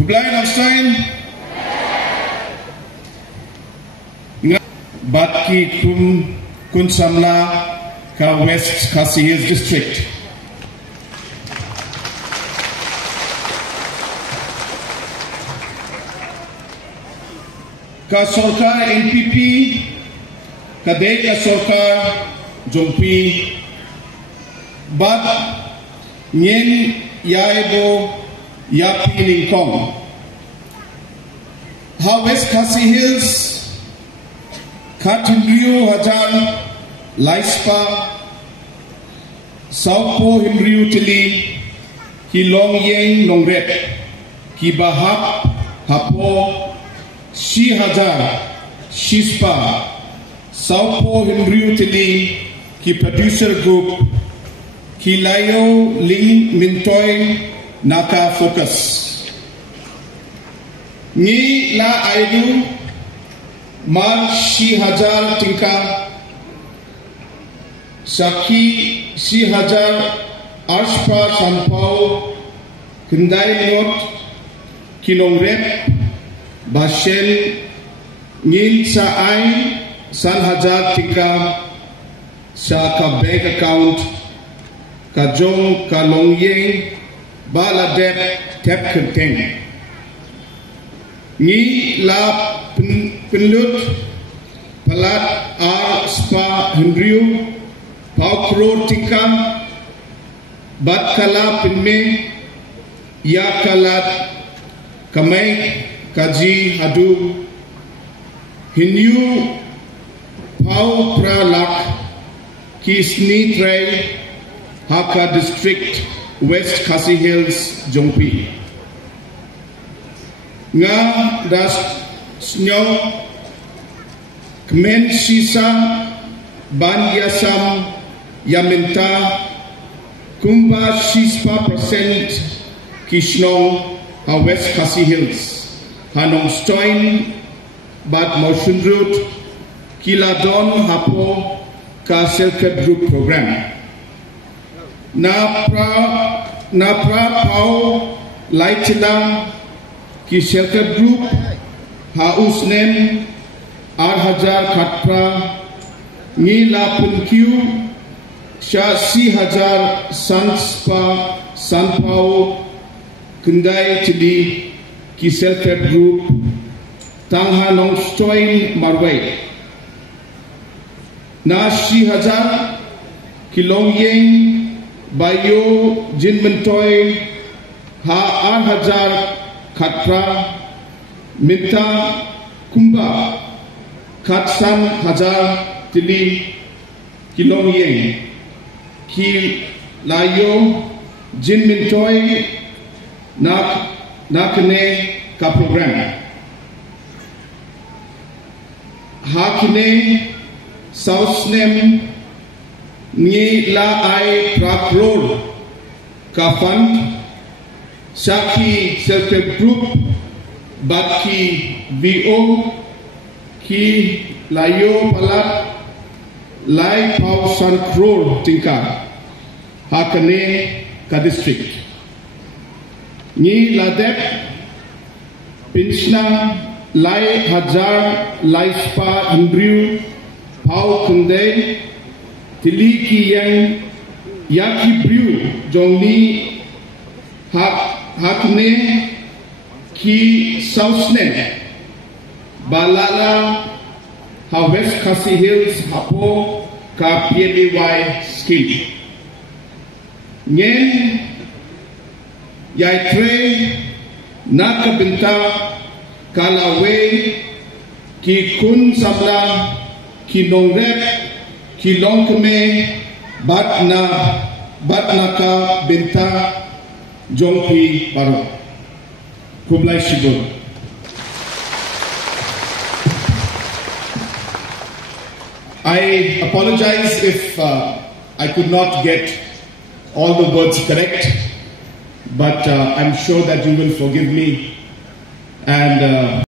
Kublai Nafstein? Batki Kun Samla Ka West Khasi Hills District. Ka Sorkar NPP Kadei ka Sorkar Jongphi Bat Nyen Yaibo Yapi Ningkong Ha West Khasi Hills Katimriu Hajan Laispa Saupo Himriu Tili Ki Long Yeng Longret Ki Bahap Hapo Shi Hajar Shispa Saupo Himriu Tili Ki Producer Group Ki Layo Ling Mintoy Naka Focus Ni La Aidu Mar Shi Hajar Tingka Saki Shi Hajar Arshpa Sanpao Kendai Not Kilongrep Bashen Ngin Sa Ain San Hajar Tingka Sa Ka Bank Account Kajong Kalongyeng Baladep Tep Kenteng Ni La Penlut Palat Ar Spa Hendriu Paukro Tika Bat Kala Penme Ya Kalat Kamai Kaji Hadu Hinyu Pau Pralak Kisni Tray Haka District West Khasi Hills Jongphi Nga Das Snyo Kmen Sisa Ban Yasam Yaminta Kumba Shispa Percent Kishnong Ha West Khasi Hills Hanong Stoin Bat Moshundrut Kiladon Hapo Ka Selket Group Program Na pra Pao Laitila Ki Selket Group Ha Usnem Ar Hajar Khatra Ni La Punkiu Sha Si Hajar Sanspa Sanpao Kendai Tili Ki Selket Group Tangha Nong Stoin Marway Na Shi Hajar Ki Longyeng Bayo Jinmentoy Ha Ar Hajar Khatra Minta Kumba Khatsan Hajar Tili Ki Longyeng Ki Layo Jinmentoy Nakne Ka Program Hakine Sausnem Ni La Ai Prakror Ka Fund Shaki Self-Help Group Batki VO Ki Layo Palat Lai Pau San Kror Tingka Hakane Ka District Ni Ladep Pinchna Lai Hajar Lai Spa Andrew Pau Kendai Tili Ki Yang Yaki Brew Jongni Hakne Ki Sausne Balala Ha West Khasi Hills Hapo Ka PMAY Scheme Ngen Yai Tre Naka Binta Kalawe Ki Kun Sabla Ki Nongrep Ki Longkeme Batnaka Binta Jongphi Paro Kublai Shibur. I apologize if I could not get all the words correct, but I'm sure that you will forgive me and